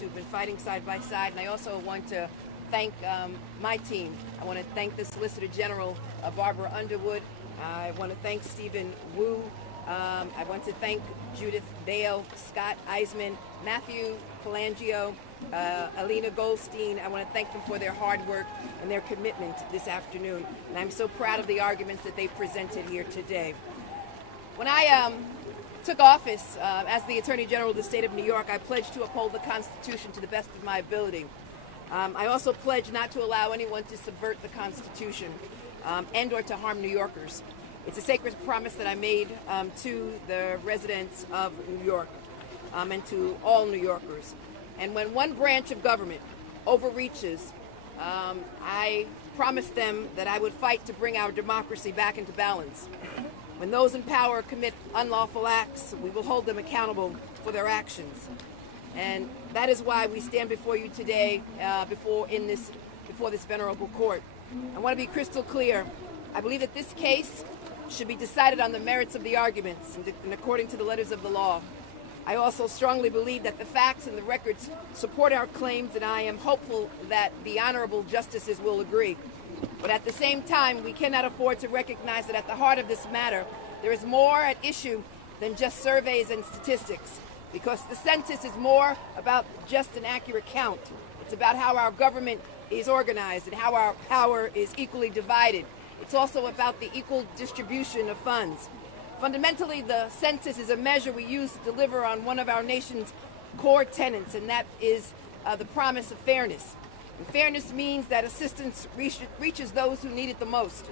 who've been fighting side by side, and I also want to thank my team. I want to thank the Solicitor General, Barbara Underwood. I want to thank Stephen Wu. I want to thank Judith Dale, Scott Eisman, Matthew Palangio, Alina Goldstein. I want to thank them for their hard work and their commitment this afternoon. And I'm so proud of the arguments that they presented here today. When I took office as the Attorney General of the state of New York, I pledged to uphold the Constitution to the best of my ability. I also pledged not to allow anyone to subvert the Constitution and or to harm New Yorkers. It's a sacred promise that I made to the residents of New York and to all New Yorkers. And when one branch of government overreaches, I promised them that I would fight to bring our democracy back into balance. When those in power commit unlawful acts, we will hold them accountable for their actions. And that is why we stand before you today, before this venerable court. I want to be crystal clear. I believe that this case should be decided on the merits of the arguments and according to the letters of the law. I also strongly believe that the facts and the records support our claims, and I am hopeful that the honorable justices will agree. But at the same time, we cannot afford to recognize that at the heart of this matter, there is more at issue than just surveys and statistics, because the census is more about just an accurate count. It's about how our government is organized and how our power is equally divided. It's also about the equal distribution of funds. Fundamentally, the census is a measure we use to deliver on one of our nation's core tenets, and that is the promise of fairness. And fairness means that assistance reaches those who need it the most.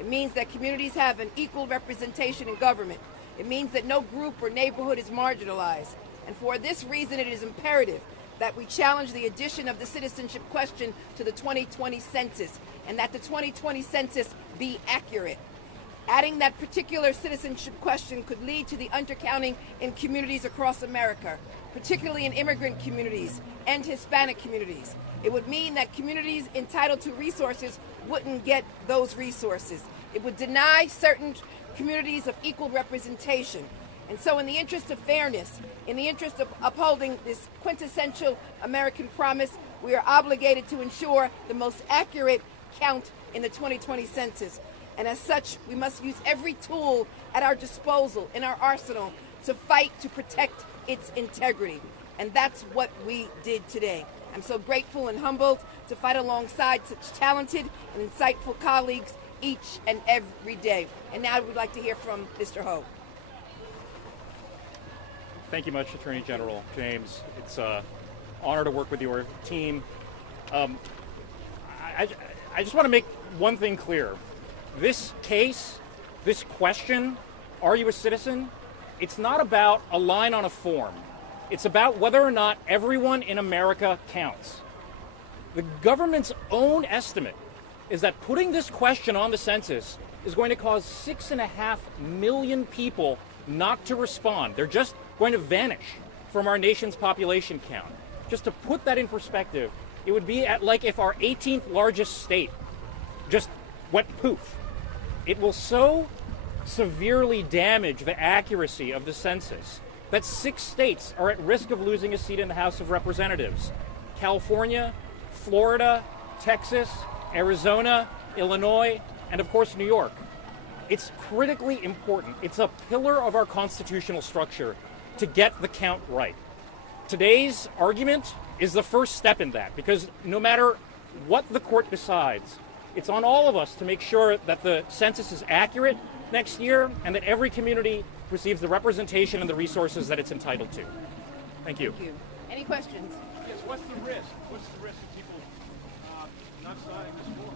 It means that communities have an equal representation in government. It means that no group or neighborhood is marginalized. And for this reason, it is imperative that we challenge the addition of the citizenship question to the 2020 census, and that the 2020 census be accurate. Adding that particular citizenship question could lead to the undercounting in communities across America, particularly in immigrant communities and Hispanic communities. It would mean that communities entitled to resources wouldn't get those resources. It would deny certain communities of equal representation. And so in the interest of fairness, in the interest of upholding this quintessential American promise, we are obligated to ensure the most accurate count in the 2020 census. And as such, we must use every tool at our disposal, in our arsenal, to fight to protect its integrity. And that's what we did today. I'm so grateful and humbled to fight alongside such talented and insightful colleagues each and every day. And now we'd like to hear from Mr. Ho. Thank you much, Attorney General James. It's an honor to work with your team. I just want to make one thing clear. This case, this question, are you a citizen? It's not about a line on a form. It's about whether or not everyone in America counts. The government's own estimate is that putting this question on the census is going to cause 6.5 million people not to respond. They're just going to vanish from our nation's population count. Just to put that in perspective, it would be like if our 18th largest state just went poof. It will so severely damage the accuracy of the census that 6 states are at risk of losing a seat in the House of Representatives: California, Florida, Texas, Arizona, Illinois, and of course New York. It's critically important. It's a pillar of our constitutional structure to get the count right. Today's argument is the first step in that, because no matter what the court decides, it's on all of us to make sure that the census is accurate next year and that every community receives the representation and the resources that it's entitled to. Thank you. Thank you. Any questions? Yes, what's the risk? What's the risk of people not signing this form?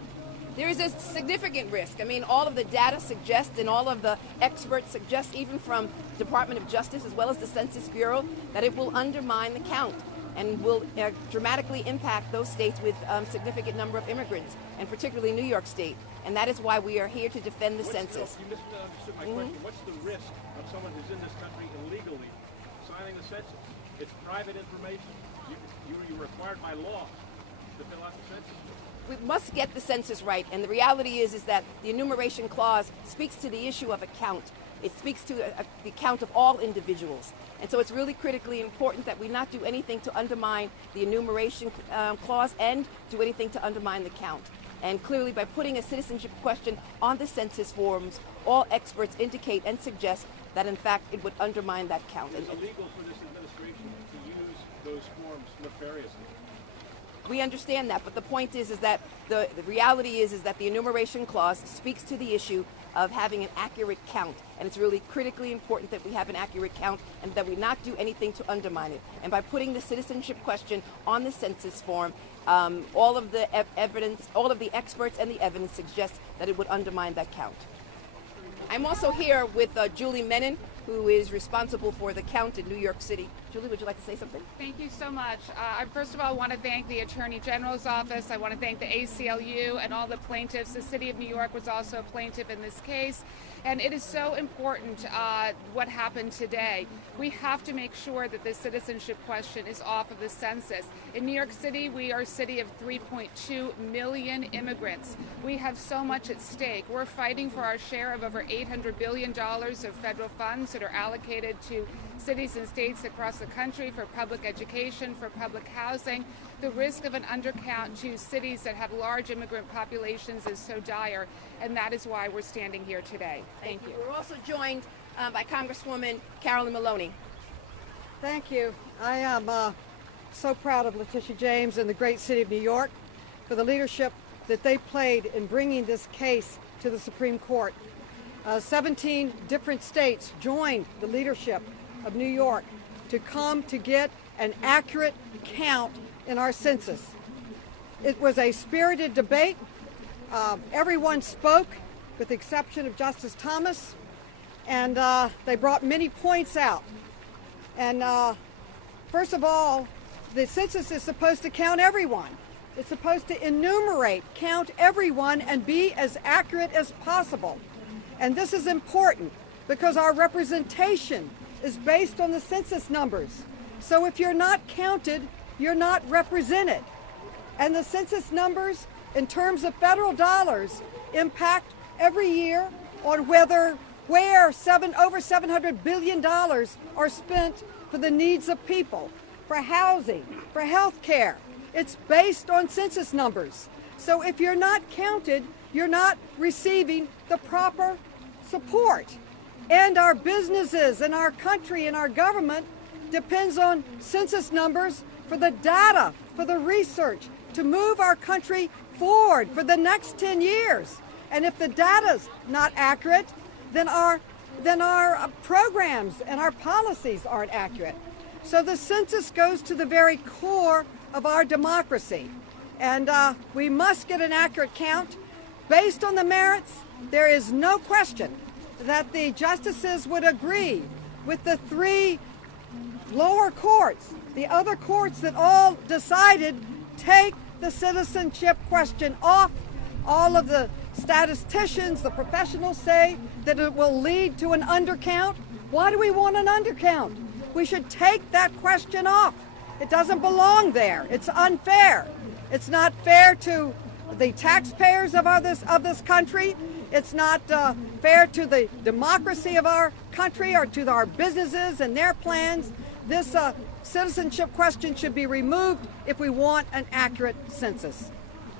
There is a significant risk. I mean, all of the data suggests, and all of the experts suggest, even from Department of Justice as well as the Census Bureau, that it will undermine the count and will dramatically impact those states with significant number of immigrants, and particularly New York State. And that is why we are here to defend the census. You misunderstood my question. What's the risk of someone who's in this country illegally signing the census? It's private information. You're required by law to fill out the census. We must get the census right, and the reality is that the enumeration clause speaks to the issue of a count. It speaks to the count of all individuals. And so it's really critically important that we not do anything to undermine the enumeration clause and do anything to undermine the count. And clearly, by putting a citizenship question on the census forms, all experts indicate and suggest that, in fact, it would undermine that count. It's illegal for this administration to use those forms nefariously. We understand that, but the point is that the reality is that the enumeration clause speaks to the issue of having an accurate count, and it's really critically important that we have an accurate count and that we not do anything to undermine it. And by putting the citizenship question on the census form, all of the evidence, all of the experts and the evidence suggests that it would undermine that count. I'm also here with Julie Menon, who is responsible for the count in New York City. Julie, would you like to say something? Thank you so much. I first of all want to thank the Attorney General's office. I want to thank the ACLU and all the plaintiffs. The City of New York was also a plaintiff in this case. And it is so important what happened today. We have to make sure that this citizenship question is off of the census. In New York City, we are a city of 3.2 million immigrants. We have so much at stake. We're fighting for our share of over $800 billion of federal funds that are allocated to cities and states across the country for public education, for public housing. The risk of an undercount to cities that have large immigrant populations is so dire, and that is why we're standing here today. Thank you. We're also joined by Congresswoman Carolyn Maloney. Thank you. I am so proud of Letitia James and the great city of New York for the leadership that they played in bringing this case to the Supreme Court. 17 different states joined the leadership of New York to come to get an accurate count in our census. It was a spirited debate. Everyone spoke, with the exception of Justice Thomas, and they brought many points out. And first of all, the census is supposed to count everyone. It's supposed to enumerate, count everyone, and be as accurate as possible. And this is important because our representation is based on the census numbers. So if you're not counted, you're not represented. And the census numbers, in terms of federal dollars, impact every year on where over $700 billion are spent for the needs of people, for housing, for health care. It's based on census numbers. So if you're not counted, you're not receiving the proper support. And our businesses and our country and our government depends on census numbers for the data, for the research, to move our country forward for the next 10 years. And if the data's not accurate, then our programs and our policies aren't accurate. So the census goes to the very core of our democracy. And we must get an accurate count. Based on the merits, there is no question that the justices would agree with the three lower courts, the other courts that all decided take the citizenship question off. All of the statisticians, the professionals say that it will lead to an undercount. Why do we want an undercount? We should take that question off. It doesn't belong there. It's unfair. It's not fair to the taxpayers of this country. It's not fair to the democracy of our country or to our businesses and their plans. This citizenship question should be removed if we want an accurate census.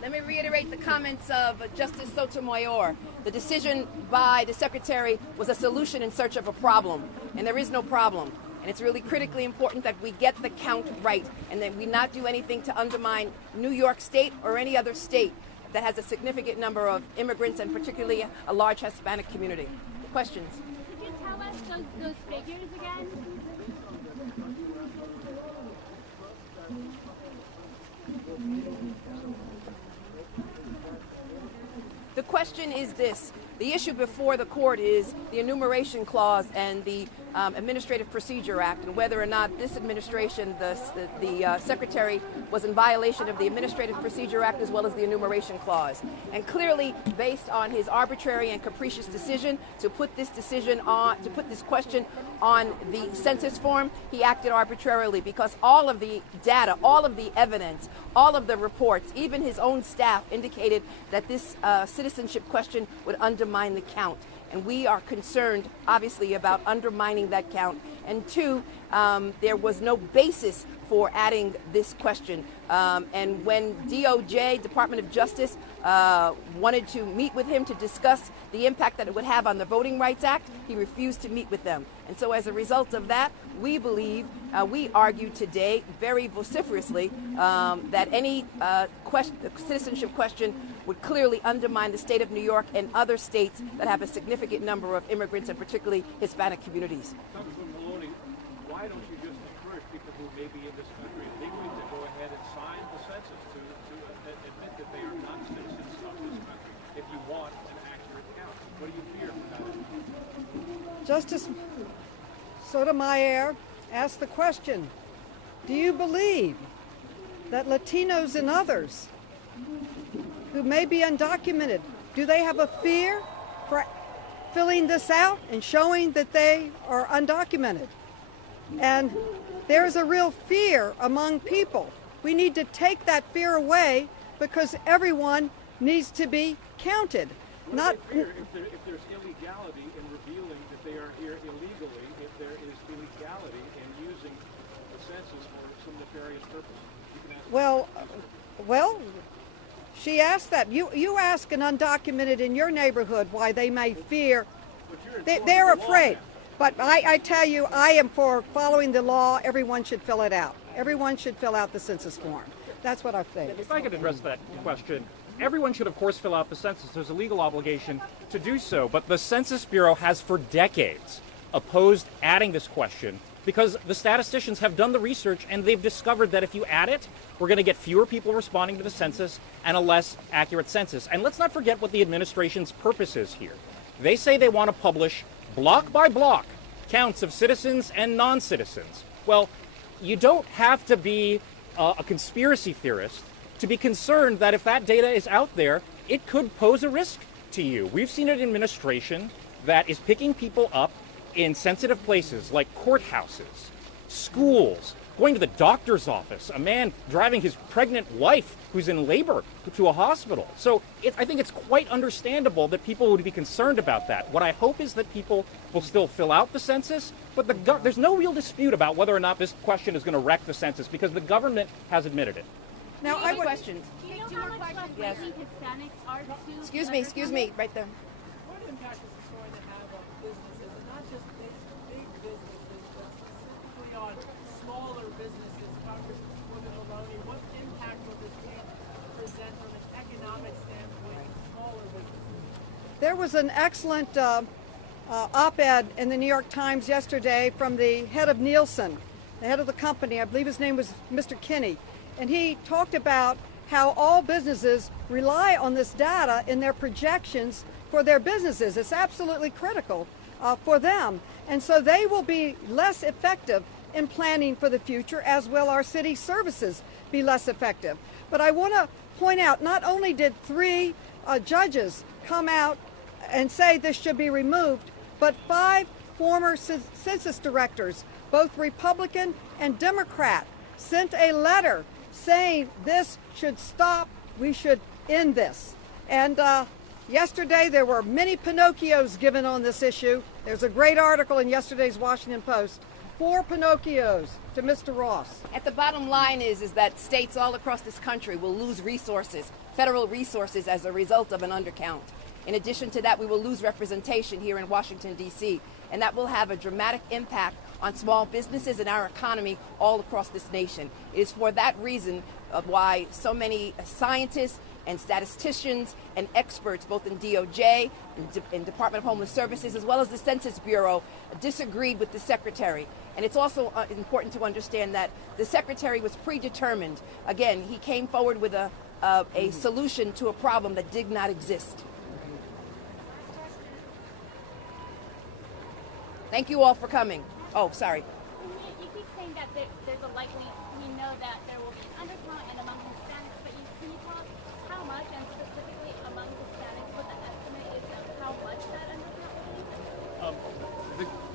Let me reiterate the comments of Justice Sotomayor. The decision by the Secretary was a solution in search of a problem, and there is no problem. And it's really critically important that we get the count right and that we not do anything to undermine New York State or any other state that has a significant number of immigrants and particularly a large Hispanic community. Questions? Could you tell us those figures again? The question is this. The issue before the court is the enumeration clause and the Administrative Procedure Act, and whether or not this administration, the Secretary, was in violation of the Administrative Procedure Act as well as the enumeration clause. And clearly, based on his arbitrary and capricious decision to put this question on the census form, he acted arbitrarily because all of the data, all of the evidence, all of the reports, even his own staff indicated that this citizenship question would undermine the count. And we are concerned, obviously, about undermining that count. And two, there was no basis for adding this question. And when DOJ, Department of Justice, wanted to meet with him to discuss the impact that it would have on the Voting Rights Act, he refused to meet with them. And so as a result of that, we believe, we argue today very vociferously that any citizenship question would clearly undermine the state of New York and other states that have a significant number of immigrants and particularly Hispanic communities. Congresswoman Maloney, why don't you just encourage people who may be in this country legally to go ahead and sign the census to admit that they are not citizens of this country if you want an accurate count? What do you fear about it? Justice Sotomayor asked the question, do you believe that Latinos and others who may be undocumented, do they have a fear for filling this out and showing that they are undocumented? And there is a real fear among people. We need to take that fear away because everyone needs to be counted. Not if there's illegality in revealing that they are here illegally, if there is illegality in using the census for some nefarious purpose, you can ask. Well, she asked that. You ask an undocumented in your neighborhood why they may fear. They're afraid. But I tell you, I am for following the law. Everyone should fill it out. Everyone should fill out the census form. That's what I think. If I could address that question, everyone should, of course, fill out the census. There's a legal obligation to do so. But the Census Bureau has for decades opposed adding this question because the statisticians have done the research and they've discovered that if you add it, we're going to get fewer people responding to the census and a less accurate census. And let's not forget what the administration's purpose is here. They say they want to publish block by block counts of citizens and non-citizens. Well, you don't have to be a conspiracy theorist to be concerned that if that data is out there, it could pose a risk to you. We've seen an administration that is picking people up in sensitive places like courthouses, schools, going to the doctor's office, a man driving his pregnant wife who's in labor to a hospital. So I think it's quite understandable that people would be concerned about that. What I hope is that people will still fill out the census, but there's no real dispute about whether or not this question is going to wreck the census because the government has admitted it. Now, I would questions. Do you know how much less Yes. likely Hispanics are to... Excuse me, right there. What impact is this going to have on businesses, and not just big businesses, but specifically on smaller businesses? Congresswoman Maloney, what impact will this present from an economic standpoint to smaller businesses? There was an excellent op-ed in the New York Times yesterday from the head of Nielsen, the head of the company. I believe his name was Mr. Kinney. And he talked about how all businesses rely on this data in their projections for their businesses. It's absolutely critical for them. And so they will be less effective in planning for the future, as will our city services be less effective. But I want to point out, not only did 3 judges come out and say this should be removed, but 5 former census directors, both Republican and Democrat, sent a letter saying this should stop, we should end this. And yesterday there were many Pinocchios given on this issue. There's a great article in yesterday's Washington Post, 4 Pinocchios to Mr. Ross. At the bottom line is that states all across this country will lose resources, federal resources, as a result of an undercount. In addition to that, we will lose representation here in Washington, D.C., and that will have a dramatic impact on small businesses and our economy all across this nation. It is for that reason of why so many scientists and statisticians and experts, both in DOJ and Department of Homeland Services, as well as the Census Bureau, disagreed with the Secretary. And it's also important to understand that the Secretary was predetermined. Again, he came forward with a solution to a problem that did not exist. Thank you all for coming. Oh, sorry. You keep saying that there's a likely, we know that there will be an undercount and among Hispanics, but can you tell us how much, and specifically among Hispanics, what the estimate is of how much that undercount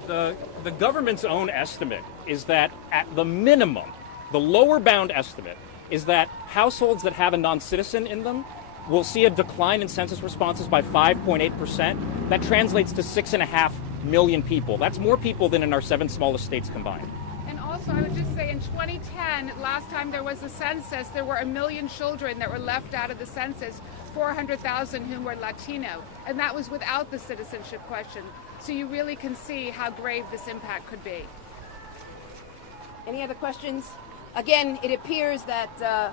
will be? The government's own estimate is that at the minimum, the lower bound estimate is that households that have a non-citizen in them we'll see a decline in census responses by 5.8%. That translates to 6.5 million people. That's more people than in our 7 smallest states combined. And also, I would just say in 2010, last time there was a census, there were 1 million children that were left out of the census, 400,000 whom were Latino, and that was without the citizenship question. So you really can see how grave this impact could be. Any other questions? Again, it appears that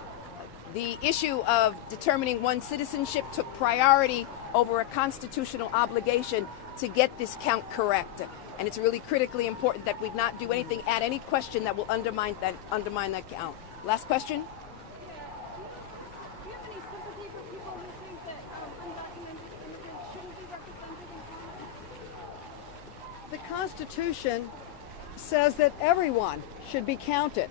the issue of determining one's citizenship took priority over a constitutional obligation to get this count correct. And it's really critically important that we not do anything, add any question that will undermine that count. Last question? Do you have any sympathy for people who think that undocumented immigrants shouldn't be represented in Congress? The Constitution says that everyone should be counted.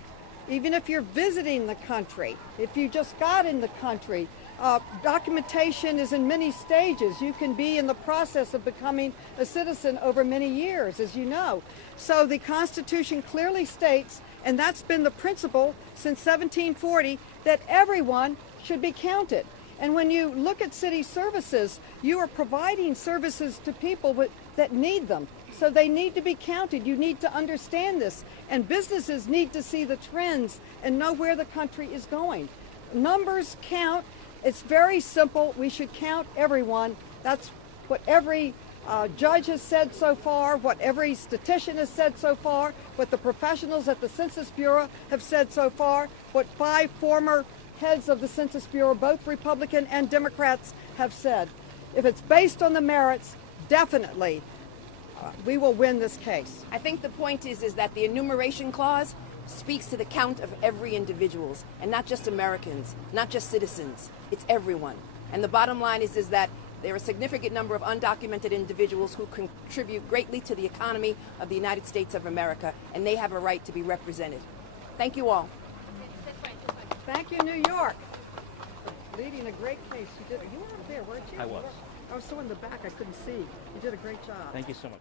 Even if you're visiting the country, if you just got in the country, documentation is in many stages. You can be in the process of becoming a citizen over many years, as you know. So the Constitution clearly states, and that's been the principle since 1740, that everyone should be counted. And when you look at city services, you are providing services to people that need them. So they need to be counted. You need to understand this. And businesses need to see the trends and know where the country is going. Numbers count. It's very simple. We should count everyone. That's what every judge has said so far, what every statistician has said so far, what the professionals at the Census Bureau have said so far, what 5 former heads of the Census Bureau, both Republican and Democrats, have said. If it's based on the merits, definitely we will win this case. I think the point is that the enumeration clause speaks to the count of every individuals, and not just Americans, not just citizens. It's everyone. And the bottom line is that there are a significant number of undocumented individuals who contribute greatly to the economy of the United States of America, and they have a right to be represented. Thank you all. Thank you, New York, for leading a great case. You were up there, weren't you? I was. I was so in the back I couldn't see. You did a great job. Thank you so much.